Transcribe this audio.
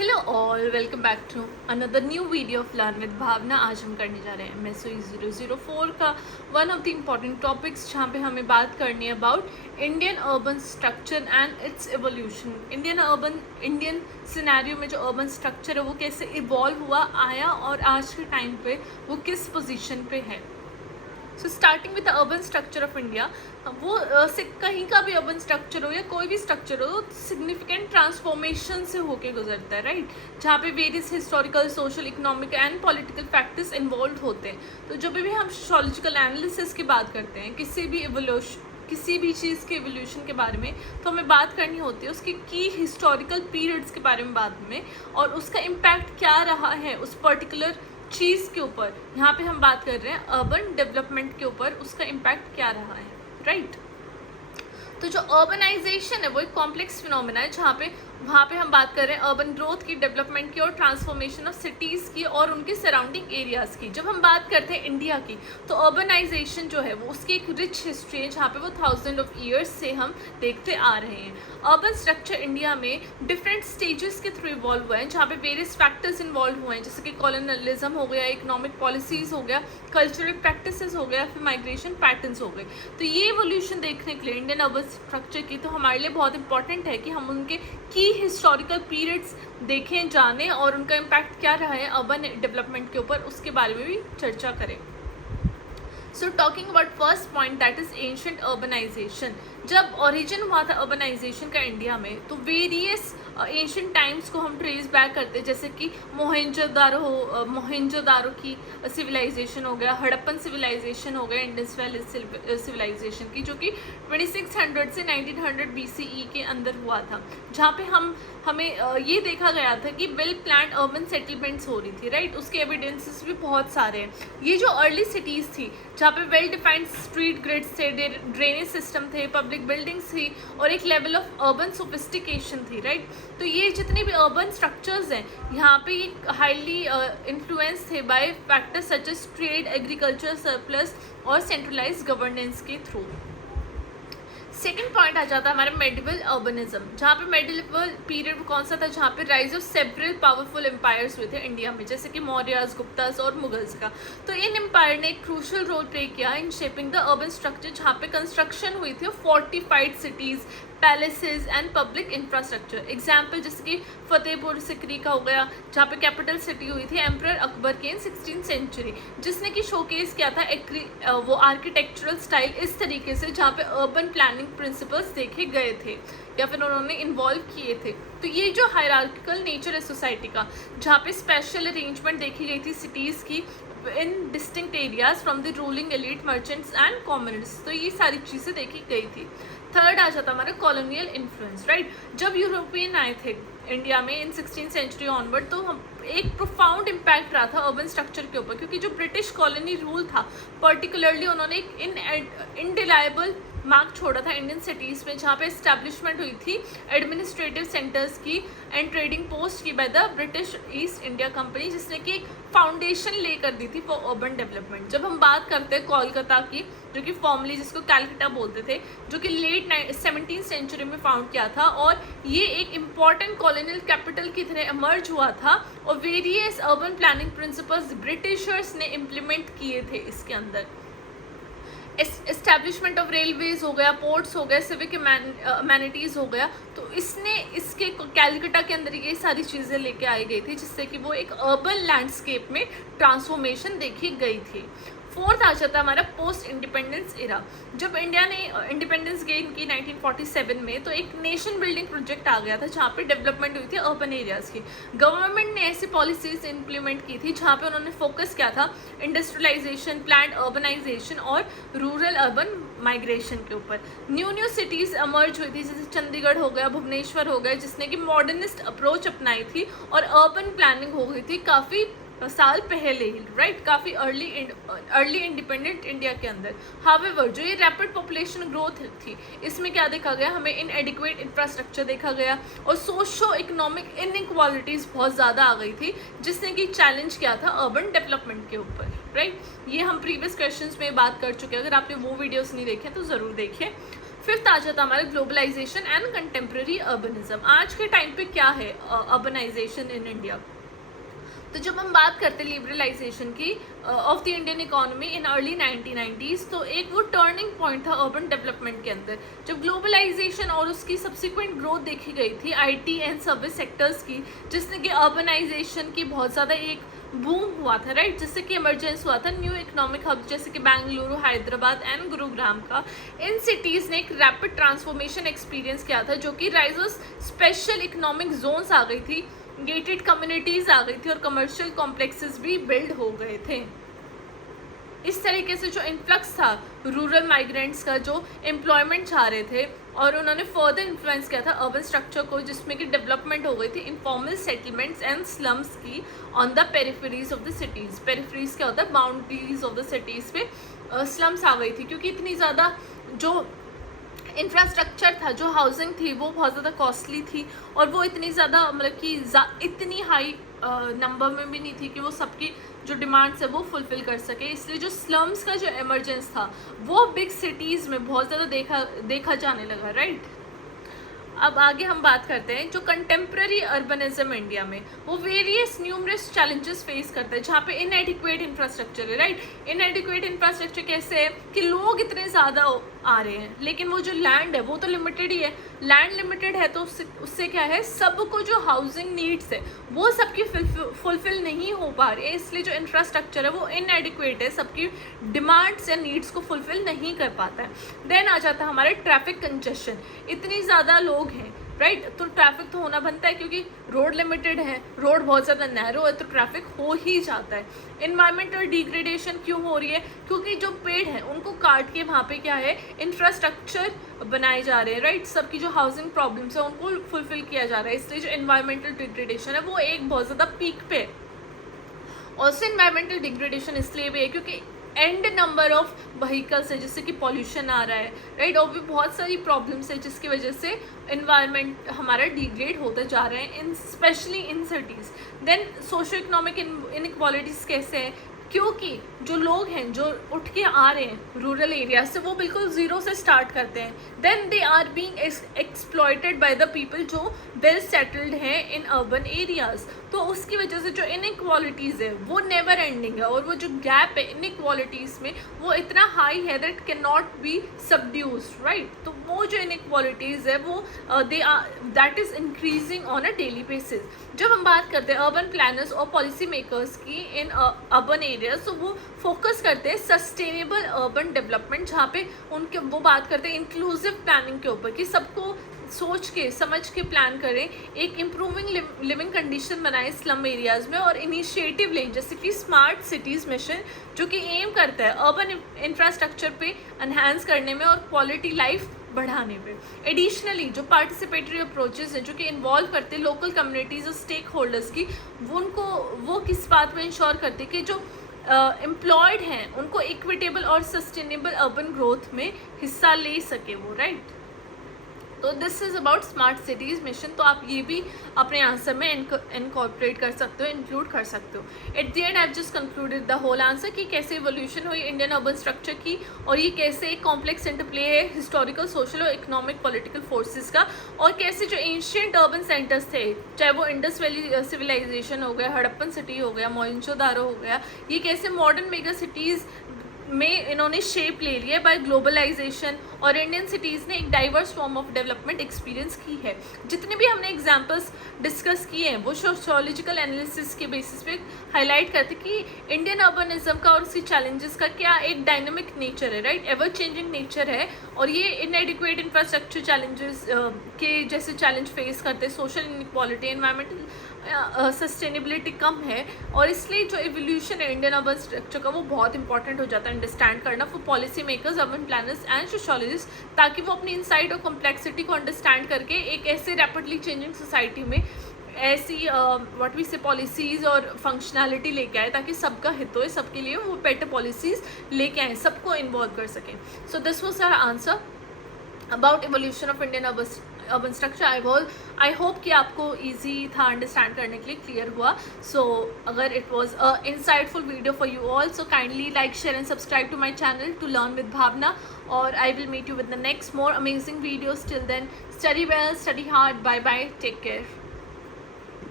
Hello all, welcome back to another new video of learn with Bhavna. आज हम करने जा रहे हैं MESOE 004 का one of the important topics, जहाँ पे हमें बात करनी है about Indian urban structure and its evolution. Indian scenario में जो अर्बन स्ट्रक्चर है वो कैसे इवॉल्व हुआ आया और आज के टाइम पे वो किस पोजीशन पे है। So starting with the urban structure of India, वो कहीं का भी अर्बन स्ट्रक्चर हो या कोई भी स्ट्रक्चर हो, सिग्निफिकेंट ट्रांसफॉर्मेशन से होके गुजरता है, राइट। जहाँ पे various historical, social, economic and political factors involve होते हैं। तो जब भी हम सोशियोलॉजिकल एनालिसिस की बात करते हैं किसी भी चीज़ के एवोल्यूशन के बारे में, तो हमें बात करनी होती है उसकी की हिस्टोरिकल पीरियड्स के बारे में बाद में, और उसका इम्पैक्ट क्या रहा है उस पर्टिकुलर चीज़ के ऊपर। यहाँ पे हम बात कर रहे हैं अर्बन डेवलपमेंट के ऊपर, उसका इम्पैक्ट क्या रहा है, राइट। तो जो अर्बनाइजेशन है वो एक कॉम्प्लेक्स फिनोमेना है, वहाँ पे हम बात कर रहे हैं अर्बन ग्रोथ की, डेवलपमेंट की और ट्रांसफॉर्मेशन ऑफ सिटीज़ की और उनके सराउंडिंग एरियाज़ की। जब हम बात करते हैं इंडिया की, तो अर्बनाइजेशन जो है वो उसकी एक रिच हिस्ट्री है, जहाँ पे वो थाउजेंड ऑफ ईयर्स से हम देखते आ रहे हैं। अर्बन स्ट्रक्चर इंडिया में डिफरेंट स्टेजेस के थ्रू इवॉल्व हुए हैं, जहाँ पे वेरियस फैक्टर्स इन्वॉल्व हुए हैं, जैसे कि कॉलोनियलिज्म हो गया, इकोनॉमिक पॉलिसीज़ हो गया, कल्चरल प्रैक्टिसेस हो गया, फिर माइग्रेशन पैटर्न्स हो गए। तो ये एवोल्यूशन देखने के लिए इंडियन अर्बन स्ट्रक्चर की, तो हमारे लिए बहुत इंपॉर्टेंट है कि हम उनके की हिस्टोरिकल पीरियड्स देखें, जानें और उनका इम्पैक्ट क्या रहा है अर्बन डेवलपमेंट के ऊपर, उसके बारे में भी चर्चा करें। So talking about first point, that is ancient urbanisation. जब ओरिजिन हुआ था अर्बनाइजेशन का इंडिया में, तो वेरियस एंशिएंट टाइम्स को हम ट्रेस बैक करते हैं, जैसे कि मोहनजोदारो की सिविलाइजेशन हो गया, हड़प्पन सिविलाइजेशन हो गया, इंडस वैली सिविलाइजेशन की, जो कि 2600 से 1900 BCE के अंदर हुआ था, जहाँ पे हमें ये देखा गया था कि वेल प्लान्ड अर्बन सेटलमेंट्स हो रही थी, राइट। उसके एविडेंसेस भी बहुत सारे हैं। ये जो अर्ली सिटीज़ थी, जहाँ पे वेल डिफाइंड स्ट्रीट ग्रिड्स थे, ड्रेनेज सिस्टम थे, पब्लिक बिल्डिंग्स थी और एक लेवल ऑफ अर्बन सोफिस्टिकेशन थी, राइट। तो ये जितने भी अर्बन स्ट्रक्चर्स हैं, यहाँ पे हाईली इन्फ्लुएंस थे by factors such as trade, agriculture surplus और सेंट्रलाइज्ड गवर्नेंस के थ्रू। सेकेंड पॉइंट आ जाता है हमारा मेडिवल अर्बनिज्म, जहाँ पे मेडिवल पीरियड कौन सा था, जहाँ पे rise of several powerful empires हुए थे इंडिया में, जैसे कि मौर्यास, गुप्तास और मुगल्स का। तो इन एम्पायर ने एक क्रूशल रोल प्ले किया in shaping the urban structure, जहाँ पे कंस्ट्रक्शन हुई थी fortified cities, palaces and public infrastructure. Example जैसे कि फतेहपुर सिकरी का हो गया, जहाँ पे कैपिटल सिटी हुई थी एम्परर अकबर के इन 16th सेंचुरी, जिसने कि शोकेस किया था वो आर्किटेक्चरल स्टाइल इस तरीके से, जहाँ पे अर्बन प्लानिंग प्रिंसिपल्स देखे गए थे या फिर उन्होंने इन्वॉल्व किए थे। तो ये जो हायरार्किकल नेचर है सोसाइटी का, जहाँ पे स्पेशल अरेंजमेंट देखी गई थी सिटीज़ की in distinct areas from the ruling elite, merchants and commoners, तो ये सारी चीज़ें देखी गई थी। थर्ड आ जाता हमारा कॉलोनियल इन्फ्लुएंस, राइट। जब यूरोपियन आए थे इंडिया में इन 16th सेंचुरी ऑनवर्ड, तो हम एक प्रोफाउंड इम्पैक्ट रहा था अर्बन स्ट्रक्चर के ऊपर, क्योंकि जो ब्रिटिश कॉलोनी रूल था, पर्टिकुलरली उन्होंने एक इनडिलायबल मार्क छोड़ा था इंडियन सिटीज़ में, जहाँ पे इस्टेब्लिशमेंट हुई थी एडमिनिस्ट्रेटिव सेंटर्स की एंड ट्रेडिंग पोस्ट की by the British east India company, जिसने कि एक फाउंडेशन ले कर दी थी फॉर अर्बन डेवलपमेंट। जब हम बात करते हैं कोलकाता की, जो कि फॉर्मली जिसको कैलकटा बोलते थे, जो कि लेट 17th सेंचुरी में फाउंड किया था, और ये एक इम्पॉर्टेंट कॉलोनियल कैपिटल की तरह इमर्ज हुआ था, और various urban planning principles Britishers ने इम्प्लीमेंट किए थे इसके अंदर। एस्टैब्लिशमेंट ऑफ रेलवेज हो गया, पोर्ट्स हो गए, सिविक अमेनिटीज़ हो गया, तो इसके कैलकटा के अंदर ये सारी चीज़ें लेके आई गई थी, जिससे कि वो एक अर्बन लैंडस्केप में ट्रांसफॉर्मेशन देखी गई थी। फोर्थ आ जाता है हमारा पोस्ट इंडिपेंडेंस इरा। जब इंडिया ने इंडिपेंडेंस गेन की 1947 में, तो एक नेशन बिल्डिंग प्रोजेक्ट आ गया था, जहाँ पे डेवलपमेंट हुई थी अर्बन एरियाज़ की। गवर्नमेंट ने ऐसी पॉलिसीज इंप्लीमेंट की थी, जहाँ पे उन्होंने फोकस किया था इंडस्ट्रियलाइजेशन, प्लान्ड अर्बनाइजेशन और रूरल अर्बन माइग्रेशन के ऊपर। न्यू सिटीज़ इमर्ज हुई थी, जैसे चंडीगढ़ हो गया, भुवनेश्वर हो गया, जिसने कि मॉडर्निस्ट अप्रोच अपनाई थी और अर्बन प्लानिंग हो गई थी काफ़ी साल पहले ही, राइट, काफ़ी अर्ली इंडिपेंडेंट इंडिया के अंदर। हावेवर जो ये रैपिड पॉपुलेशन ग्रोथ थी, इसमें क्या देखा गया, हमें इनएडिक्वेट इंफ्रास्ट्रक्चर देखा गया और सोशो इकोनॉमिक इनइक्वालिटीज़ बहुत ज़्यादा आ गई थी, जिसने कि चैलेंज किया था अर्बन डेवलपमेंट के ऊपर, राइट। ये हम प्रीवियस क्वेश्चंस में बात कर चुके हैं, अगर आपने वो वीडियोस नहीं देखे तो ज़रूर देखिए। फिफ्थ आ जाता है हमारा ग्लोबलाइजेशन एंड कंटेम्प्रेरी अर्बनिज्म। आज के टाइम पे क्या है अर्बनाइजेशन इन इंडिया। तो जब हम बात करते हैं लिबरलाइजेशन की of the Indian economy in early 1990s, तो एक वो टर्निंग पॉइंट था अर्बन डेवलपमेंट के अंदर, जब ग्लोबलाइजेशन और उसकी सब्सिक्वेंट ग्रोथ देखी गई थी आईटी एंड सर्विस सेक्टर्स की, जिसने कि अर्बनाइजेशन की बहुत ज़्यादा एक बूम हुआ था, राइट, जिससे कि इमरजेंस हुआ था न्यू इकोनॉमिक हब जैसे कि बेंगलुरु, हैदराबाद एंड गुरुग्राम का। इन सिटीज़ ने एक रैपिड ट्रांसफॉर्मेशन एक्सपीरियंस किया था, जो कि राइजर्स स्पेशल इकोनॉमिक जोन्स आ गई थी, गेटेड कम्युनिटीज़ आ गई थी और कमर्शियल कॉम्प्लेक्सेस भी बिल्ड हो गए थे। इस तरीके से जो इन्फ्लक्स था रूरल माइग्रेंट्स का, जो एम्प्लॉयमेंट चाह रहे थे, और उन्होंने फर्दर इन्फ्लुएंस किया था अर्बन स्ट्रक्चर को, जिसमें कि डेवलपमेंट हो गई थी इनफॉर्मल सेटलमेंट्स एंड स्लम्स की on the peripheries of the cities. Peripheries क्या होता है, बाउंड्रीज ऑफ द सिटीज़ पे स्लम्स आ गई थी, क्योंकि इतनी ज़्यादा जो इंफ्रास्ट्रक्चर था, जो हाउसिंग थी, वो बहुत ज़्यादा कॉस्टली थी, और वो इतनी ज़्यादा मतलब कि इतनी हाई नंबर में भी नहीं थी कि वो सबकी जो डिमांड्स है वो फुलफ़िल कर सके। इसलिए जो स्लम्स का जो इमरजेंस था वो बिग सिटीज़ में बहुत ज़्यादा देखा जाने लगा, राइट। अब आगे हम बात करते हैं जो कंटेम्प्रेरी अर्बनिज्म इंडिया में, वो वेरियस न्यूमरस चैलेंजेस फेस करता है, जहाँ पे इनएडिक्वेट इंफ्रास्ट्रक्चर है, राइट। इनएडिक्वेट इंफ्रास्ट्रक्चर कैसे है कि लोग इतने ज़्यादा आ रहे हैं, लेकिन वो जो लैंड है वो तो लिमिटेड ही है। लैंड लिमिटेड है तो उससे क्या है, सबको जो हाउसिंग नीड्स है वो सबकी फुलफिल नहीं हो पा रही है, इसलिए जो इंफ्रास्ट्रक्चर है वो इनएडिक्वेट है, सबकी डिमांड्स या नीड्स को फुलफिल नहीं कर पाता है। देन आ जाता है हमारे ट्रैफिक कंजेशन, इतनी ज़्यादा लोग हैं, राइट, तो ट्रैफिक तो होना बनता है, क्योंकि रोड लिमिटेड है, रोड बहुत ज़्यादा नैरो है, तो ट्रैफिक हो ही जाता है। इन्वायरमेंटल डिग्रेडेशन क्यों हो रही है, क्योंकि जो पेड़ हैं उनको काट के वहाँ पे क्या है इंफ्रास्ट्रक्चर बनाए जा रहे हैं, राइट, सबकी जो हाउसिंग प्रॉब्लम्स है उनको फुलफिल किया जा रहा है, इसलिए जो इन्वायरमेंटल डिग्रेडेशन है वो एक बहुत ज़्यादा पीक पे है। ऑल्सो इन्वायरमेंटल डिग्रेडेशन इसलिए भी है क्योंकि एंड नंबर ऑफ व्हीकल्स है, जिससे कि पॉल्यूशन आ रहा है, राइट, और भी बहुत सारी प्रॉब्लम्स है जिसकी वजह से इन्वायरमेंट हमारा डिग्रेड होते जा रहे हैं, in specially in cities. Then socio economic inequalities कैसे हैं, क्योंकि जो लोग हैं जो उठ के आ रहे हैं रूरल एरिया से, वो बिल्कुल ज़ीरो से स्टार्ट करते हैं, then they are being exploited by the people जो वेल सेटल्ड हैं इन अर्बन एरियाज़। तो उसकी वजह से जो इनइक्वालिटीज़ है वो नेवर एंडिंग है, और वो जो गैप है इनइक्वालिटीज़ में वो इतना हाई है that can not be subdued, right. तो वो जो इनइक्वालिटीज़ है वो that is increasing on a daily basis. जब हम बात करते हैं अर्बन प्लानर्स और पॉलिसी मेकर्स की इन अर्बन एरियाज, तो वो फोकस करते हैं सस्टेनेबल अर्बन डेवलपमेंट, जहाँ पे उनके वो बात करते हैं इंक्लूसिव प्लानिंग के ऊपर, कि सबको सोच के समझ के प्लान करें, एक इम्प्रूविंग लिविंग कंडीशन बनाएं स्लम एरियाज़ में, और इनिशिएटिव लें जैसे कि स्मार्ट सिटीज़ मिशन, जो कि एम करता है अर्बन इंफ्रास्ट्रक्चर पे एनहांस करने में और क्वालिटी लाइफ बढ़ाने पे। एडिशनली जो पार्टिसिपेटरी अप्रोचेस हैं जो कि इन्वॉल्व करते हैं लोकल कम्युनिटीज़ और स्टेक होल्डर्स की, वो किस बात में इंश्योर करते हैं कि जो एम्प्लॉयड हैं उनको इक्विटेबल और सस्टेनेबल अर्बन ग्रोथ में हिस्सा ले सके वो, राइट। तो this is about smart cities mission, तो आप ये भी अपने आंसर में इनकॉर्पोरेट कर सकते हो, इंक्लूड कर सकते हो। At the end I have just concluded the whole answer कि कैसे इवोल्यूशन हुई इंडियन अर्बन स्ट्रक्चर की, और ये कैसे एक कॉम्प्लेक्स इंटरप्ले है हिस्टोरिकल, सोशल और इकोनॉमिक पॉलिटिकल फोर्सेस का, और कैसे जो एंशियंट अर्बन सेंटर्स थे, चाहे वो इंडस वैली सिविलाइजेशन हो गया, हड़प्पन सिटी हो गया, मोहनजोदारो हो गया, ये कैसे मॉडर्न मेगा सिटीज़ में इन्होंने शेप ले लिया बाय ग्लोबलाइजेशन, और इंडियन सिटीज़ ने एक diverse form of development experience की है। जितने भी हमने एग्जांपल्स डिस्कस किए हैं वो सोशियोलॉजिकल एनालिसिस के बेसिस पे हाईलाइट करते कि इंडियन अर्बनिज्म का और उसकी चैलेंजेस का क्या एक डायनामिक नेचर है, राइट, एवर चेंजिंग नेचर है, और ये इनएडिक्वेट इंफ्रास्ट्रक्चर चैलेंजेस के जैसे चैलेंज फेस करते हैं, सोशल इनइक्वालिटी, एनवायरमेंटल सस्टेनेबिलिटी कम है, और इसलिए जो एवोल्यूशन है इंडियन अर्बन स्ट्रक्चर का वो बहुत इंपॉर्टेंट हो जाता है अंडरस्टैंड करना for policy makers, urban planners and sociologist, ताकि वो अपनी इनसाइट और कॉम्प्लेक्सिटी को अंडरस्टैंड करके एक ऐसे रैपिडली चेंजिंग सोसाइटी में ऐसी व्हाट वी से पॉलिसीज़ और फंक्शनैलिटी लेके आए ताकि सबका हित हो, सबके लिए वो बेटर पॉलिसीज़ लेके आए, सबको इन्वॉल्व कर सकें। So this was our answer about evolution of Indian urban structure. I hope कि आपको ईजी था अंडरस्टैंड करने के लिए, क्लियर हुआ। सो अगर it was a insightful video for you all, so kindly like, share and subscribe to my channel to learn with Bhavana. और I will meet you with the next more amazing videos. Till then, study well, study hard. Bye bye, take care.